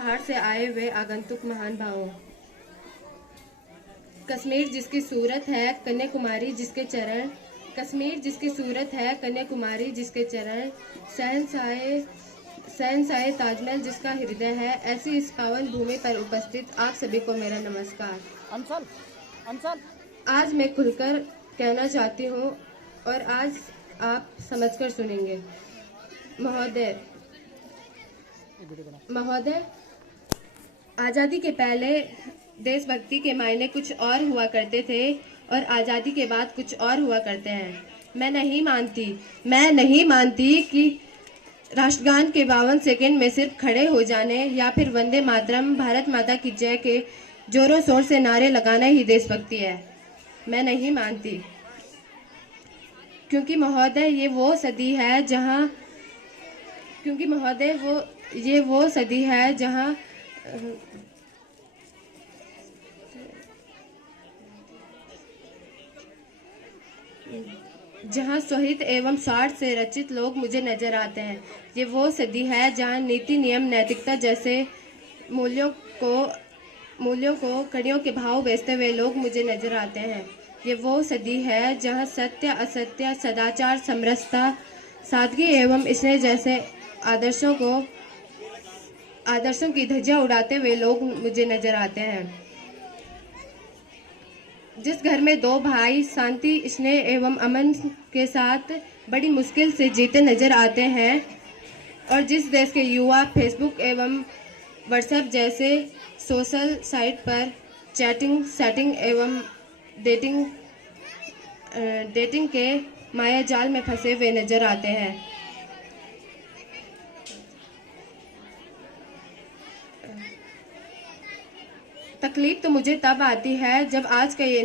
बाहर से आए हुए आगंतुक महान भावों। कश्मीर जिसकी सूरत है कन्याकुमारी जिसके चरण, कश्मीर जिसकी सूरत है कन्याकुमारी जिसके चरण, शहंशाहे ताजमहल जिसका हृदय है, ऐसी इस पावन भूमि पर उपस्थित आप सभी को मेरा नमस्कार। अंसल आज मैं खुलकर कहना चाहती हूँ और आज आप समझकर सुनेंगे। महोदय, आज़ादी के पहले देशभक्ति के मायने कुछ और हुआ करते थे और आज़ादी के बाद कुछ और हुआ करते हैं। मैं नहीं मानती कि राष्ट्रगान के 52 सेकंड में सिर्फ खड़े हो जाने या फिर वंदे मातरम, भारत माता की जय के जोरों शोर से नारे लगाना ही देशभक्ति है। मैं नहीं मानती, क्योंकि महोदय ये वो सदी है जहाँ शहीद एवं स्वार्थ से रचित लोग मुझे नजर आते हैं। ये वो सदी है जहाँ नीति, नियम, नैतिकता जैसे मूल्यों को कड़ियों के भाव बेचते हुए लोग मुझे नजर आते हैं। ये वो सदी है जहाँ सत्य, असत्य, सदाचार, समरसता, सादगी एवं स्नेह जैसे आदर्शों की धज्जियां उड़ाते हुए लोग मुझे नजर आते हैं। जिस घर में दो भाई शांति, स्नेह एवं अमन के साथ बड़ी मुश्किल से जीते नजर आते हैं, और जिस देश के युवा फेसबुक एवं व्हाट्सएप जैसे सोशल साइट पर चैटिंग, सेटिंग एवं डेटिंग के माया जाल में फंसे हुए नजर आते हैं। तकलीफ तो मुझे तब आती है जब आज का ये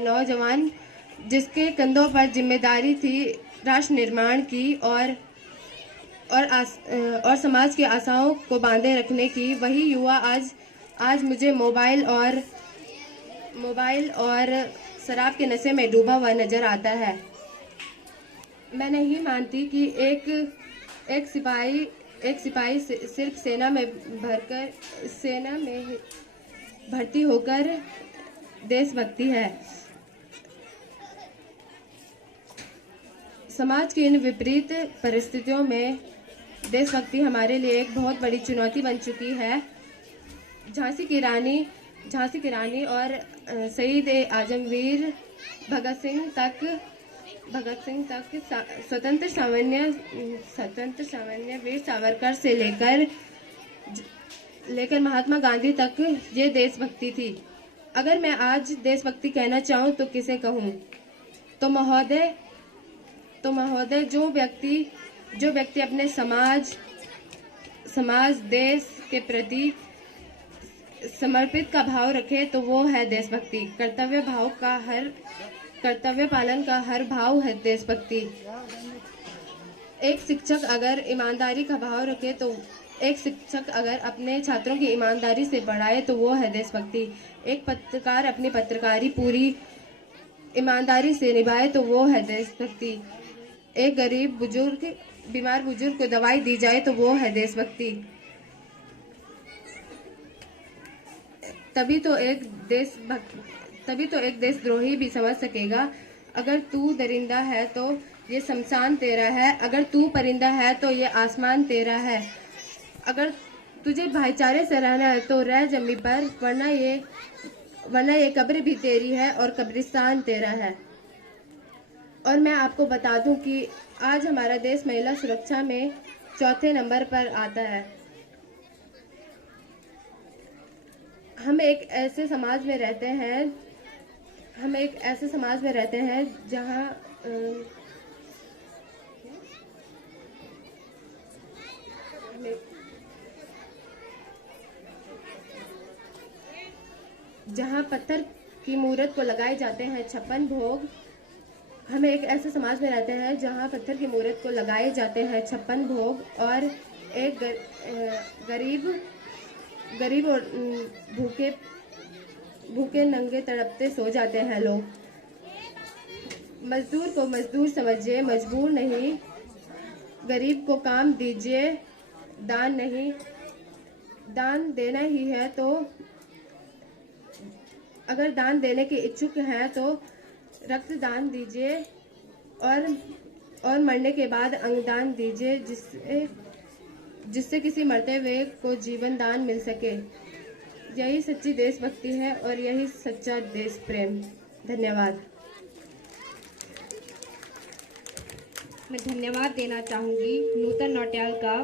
नौजवान जिसके कंधों पर जिम्मेदारी थी राष्ट्र निर्माण की और समाज की आशाओं को बांधे रखने की, वही युवा आज मुझे मोबाइल और शराब के नशे में डूबा हुआ नजर आता है। मैं नहीं मानती कि एक सिपाही सिर्फ सेना में भर्ती होकर देशभक्ति है। समाज की इन विपरीत परिस्थितियों में देशभक्ति हमारे लिए एक बहुत बड़ी चुनौती बन चुकी है। झांसी की रानी और शहीद आजमवीर भगत सिंह तक स्वतंत्र सामान्य वीर सावरकर से लेकर महात्मा गांधी तक ये देशभक्ति थी। अगर मैं आज देशभक्ति कहना चाहूँ तो किसे कहूँ? तो महोदय जो व्यक्ति अपने समाज देश के प्रति समर्पित का भाव रखे तो वो है देशभक्ति। कर्तव्य पालन का हर भाव है देशभक्ति। एक शिक्षक अगर ईमानदारी का भाव रखे तो अगर अपने छात्रों की ईमानदारी से बढ़ाए तो वो है देशभक्ति। एक पत्रकार अपनी पत्रकारी पूरी ईमानदारी से निभाए तो वो है देशभक्ति। एक बीमार बुजुर्ग को दवाई दी जाए तो वो है देशभक्ति। तभी तो एक देशद्रोही भी समझ सकेगा, अगर तू दरिंदा है तो ये शमशान तेरा है, अगर तू परिंदा है तो ये आसमान तेरा है, अगर तुझे भाईचारे से रहना है तो रह जमी पर, वरना ये कब्र भी तेरी है और कब्रिस्तान तेरा है। और मैं आपको बता दूं कि आज हमारा देश महिला सुरक्षा में 4थे नंबर पर आता है। हम एक ऐसे समाज में रहते हैं जहाँ पत्थर की मूर्त को लगाए जाते हैं 56 भोग। हम एक ऐसे समाज में रहते हैं जहाँ पत्थर की मूर्त को लगाए जाते हैं 56 भोग, और एक गरीब और भूखे नंगे तड़पते सो जाते हैं लोग। मजदूर को मजदूर समझिए, गरीब को काम दीजिए, दान नहीं, दान देना ही है तो अगर दान देने के इच्छुक हैं तो रक्तदान दीजिए और मरने के बाद अंगदान दीजिए, जिससे किसी मरते हुए को जीवन दान मिल सके। यही सच्ची देशभक्ति है और यही सच्चा देश प्रेम। धन्यवाद। मैं धन्यवाद देना चाहूँगी नूतन नौटियाल का